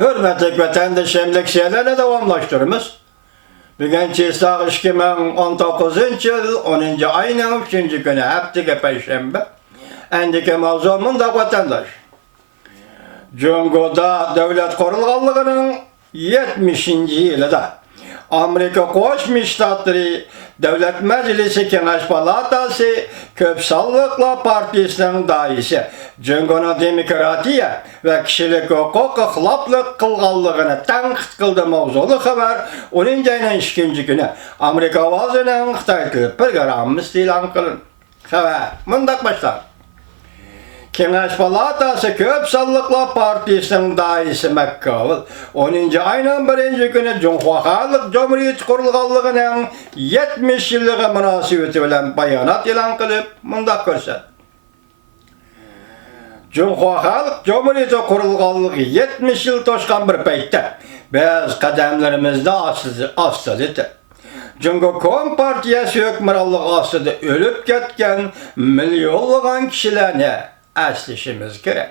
Hürmetlik vatandaşımlık şeylerle devamlaştırımız. Bugün Çiğsağ 2019 yıl 10. ayının 3. günü hafta Perşembe. Endiki mavzumunda vatandaş. Cungo'da devlet kurulganlığının 70. yılıda Amerika Koşmuş Ştatları Devlet Meclisi Kengaş Palatası Köpsallıkla Partisi'nin daisi Cungo'nun demokratiya ve kişilik hukuk ıhlaplık kılganlığını tenkit kıldı mavzulu haber 10. ayının 2. günü Amerika vazının Xitay Tili programımız ilan kılın. Haber mındak başlar. Kengaş Palatası Köpsallıkla Partisi'nin daisi Mekkavıl 10. ayının 1. günü Cumhuriyet Cumhuriyeti kurulganlığının 70 yıllığı münasebeti bilen bayanat ilan kılıp mındak görsen. Cumhuriyet Cumhuriyeti kurulganlığı 70 yıl toşkan bir peytte biz kademlerimizde asıldı. Cungo Kompartiyası hükümranlığı asılı ölüp ketken milyonluğun kişilerine əslişimiz gerek.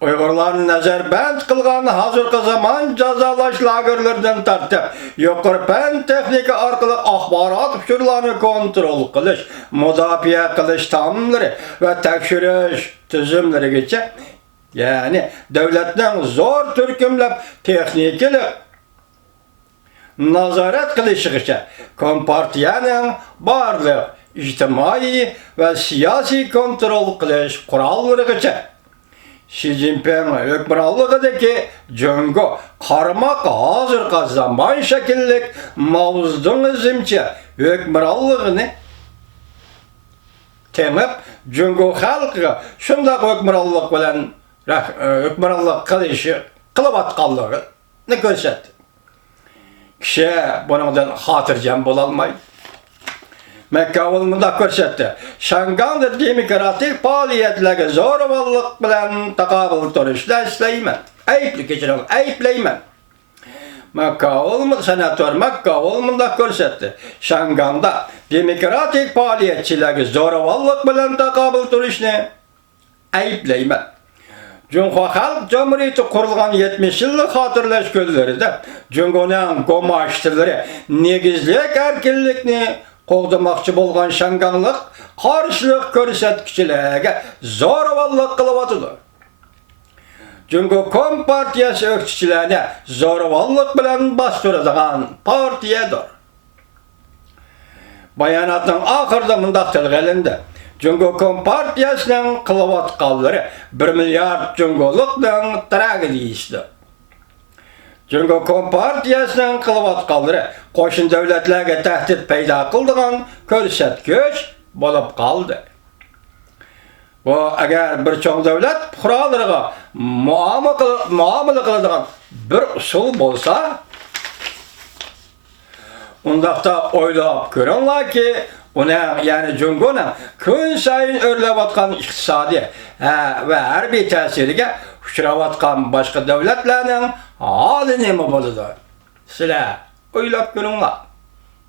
Uygurlarını nazarband kılgan hazırkı zaman cazalaş lagerlerden tartıp, yukarı pen texnika arkalı ahbarat uçurlarını kontrol kılış, müdafiye kılış tamları ve tekşiriş tüzümleri geçe, yani devletten zor türkümlep texnikilik nazaret kılışı geçe, Kompartiyanın barlığı ictimai ve siyasi kontrol kılış kuralları geçe. Xi Jinping hükümranlığındaki Cungo karmak hazırkı zaman şekillik mavzdun izimçe hükümranlığını temip Cungo halkı şundak hükümranlık bilen hükümranlık kılışı kılıp atkanlığı ne görsetti. Kişi bundan hatırcam bulalmaydı. Mekkavılmında görsetti. Şangan'da demokratik faaliyetlerine zorbalık bilen takabül turuşla isteymen. Ayıplı geçirim, ayıplayman. Senatör Mekkavılmında görsetti. Şangan'da demokratik faaliyetçilerine zorbalık bilen takabül turuşla ayıplayman. Cumhuriyet Cumhuriyeti kurulgan 70 yıllık hatırlaş gölleri de Cungo'nun gomaştırları negizlik erkinlikini qoğdamakçı bolgan şanganlık karşılık körsetkişilerine zorbalık kılıvatıdır. Cungo Kompartiyası ökçüçilerine zorbalık bilen bastırıdığın partiyedir. Bayanatın ahırda mındak tilgelinde Cungo Kompartiyasının kılıvatkalları 1 milyar Cungoluk'dan tragediyisidir. Cungo Kompartiyasının kılıvatkalları koşun devletlerine tehdit peyda kıldığın körsetköç bolup kaldı. Bu eğer bir çoğun devlet kurallarına muamele kıldığın bir usul bolsa, ondaqda oylap görünler ki, ona yani Cungo'nun gün sayın örlevatkan iktisadi ve harbiy tesiriga uçravatkan başka devletlerinin hali nemi boludur? Sizler oylap görünler,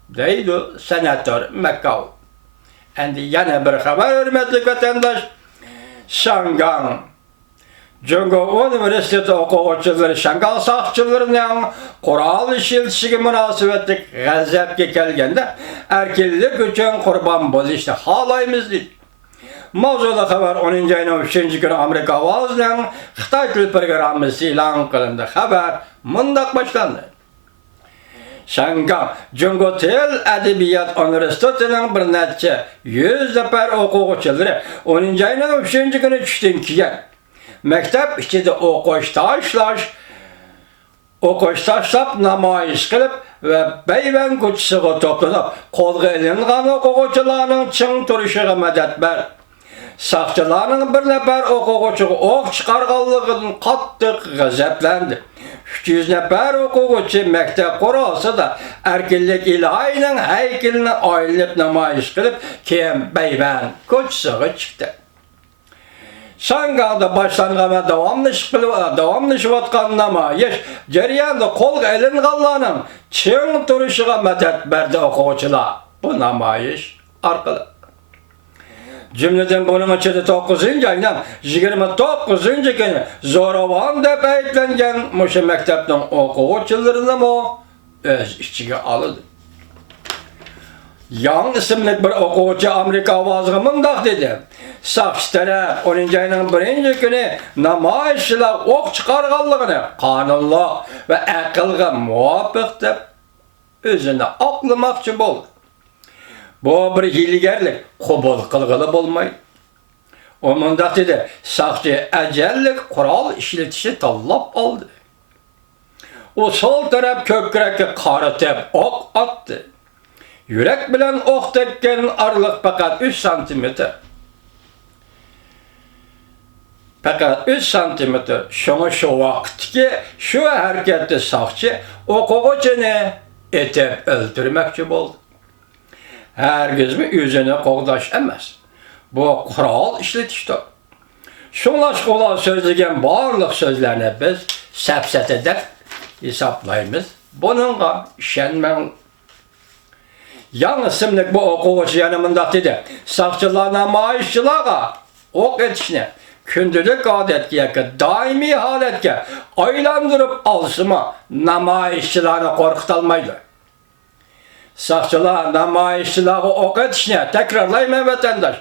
deydi senatör Mekkav. Endi yana bir haber hürmetlik vatandaş, Şangan Cungo Üniversitesi okuvchiları Şangan saqçılarının kural işiltişigi münasebetlik gazapga kelganda erkinlik üçün qurban bo'lishni xohlaymiz deydi. Mavzuda haber 10. ayının 3. günü Amerika avazının Xitay Tili programmasi ilan qilindi. Haber mundaq başlandı. Şangan Cungo Til Edebiyat Üniversitesi'nin bir neçe 100 nafar okuvchiları 10. ayının 3. günü tushdan keyin mektep içinde okuş taşlap namoyish qilib ve beyven ko'chisiga toplanib qo'lga ilingan o'quvchilarning ching turishiga madad ber. Saqchilarning bir nafar o'quvchiga o'q chiqarganligidan qattiq g'azablandi. 300 nafar o'quvchi maktab qurolsida erkinlik ilohining haykalini oyilib namoyish qilib keyin beyven ko'chisiga chiqdi. Şangan'da başlanğan ve davamlaşıvatkan namoyish jarayonida qo'lga ilinganlarning ching turishiga madad berdi o'quvchilar. Bu namoyish orqali cümleden bunun içinde 9. aydan 29. günü zoravan dep ayıplangan muşu mektepten okuğuçularını mı öz içine aldı. Yang isimli bir okuğucu Amerika avazığı mındak dedi. Sakçılara 10. ayının 1. günü namayışla ok çıkarganlığını kanunlu ve akılga muvaffak dep özünü aklamakçı boldu. Bu bir hiligerlik, kubul kılgılı bolmaydı. O mındak dedi, sakçı ecellik kural işletişi tallap aldı. O sol taraf kökrekki qarıtıp ok attı. Yürek bilen ok tekken aralık fakat 3 santimetre. Fakat 3 santimetre. Şunu şu vaktki, şu hareketli sakçı okuğucunu etip öldürmekçi oldu. Herkes mi yüzüne qoğdaş emez. Bu kural işletiştir. Şunlaş ola sözlügen barlıq sözlerini biz səpsət edip hesaplayımız. Bununla işenmen. Yan isimlik bu okuğucu yanımında dedi. Sakçılar namayışçılara ok etişine, kündülük adetke, daimi haletke aylandırıp alsıma namayışçılarını korkutalmaydı. Sakçılar namayışçıları ok etişine tekrarlayma vatandaş.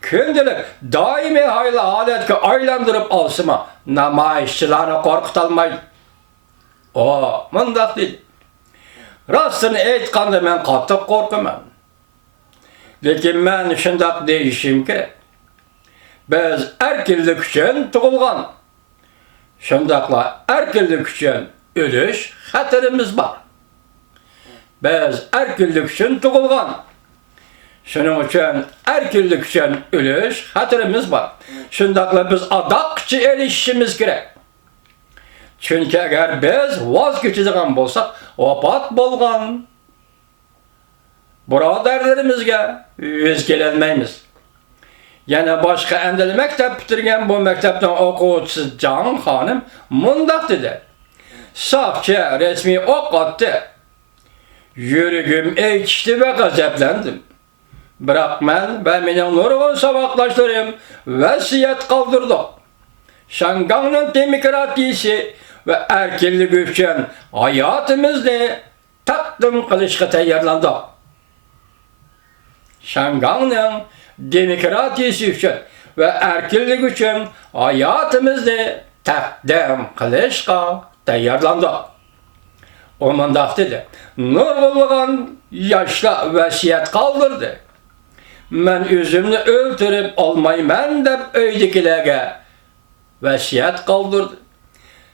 Kündülük daimi haletke aylandırıp alsıma namayışçılarını korkutalmaydı. O mındak dedi. Rastını aytqanda men qattiq qo'rqaman. Lekin men shundoq deyishim kerak. Biz erkinlik uchun tug'ilgan. Shundoqla erkinlik uchun o'lish xatarimiz bor. Biz erkinlik uchun tug'ilgan. Shuning uchun erkinlik uchun o'lish xatarimiz bor. Shundoqla biz adoqchi erishishimiz kerak. Çünkü eğer biz vazgeçeceğim bolsak, vafat bolgan buraderlerimizge yüz gelenmeyimiz. Yani başka endeli mektep bitirgen bu mektepten okuğucusu Can Hanım mundak dedi. Sakçı resmi ok attı. Yürügüm ekşti ve gazeplendim. Bırak ben ve benim nurgun sabaklaşlarım vesiyet kaldırdım. Şangan'ın demokratisi ve erkinlik için hayatımızda takdim kılışka tayarlandı. Şangan'ın demokratisi için ve erkinlik için hayatımızda takdim kılışka tayarlandı. O mandak dedi. Nurgulluğun yaşla vesiyet kaldırdı. Ben üzümünü öldürüp almayman dep öydekilerge vesiyet kaldırdı.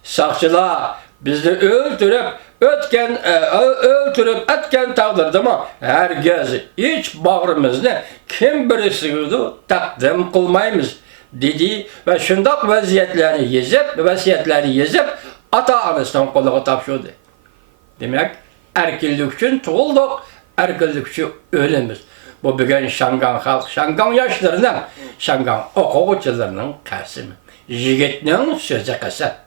Sakçılar bizi öldürüp etken tağdırdı ama herkes hiç bağrımızı kim birisi takdim kılmayımız dedi ve şundak vesiyetleri yazıp ata-anasından kulağı tapşırdı. Demek erkinlik için tuğulduk, erkinlik için ölümüz. Bu bugün Şangan halk, Şangan yaşlarının, Şangan okuğucularının kasımı. Yigitning so'zi qasab.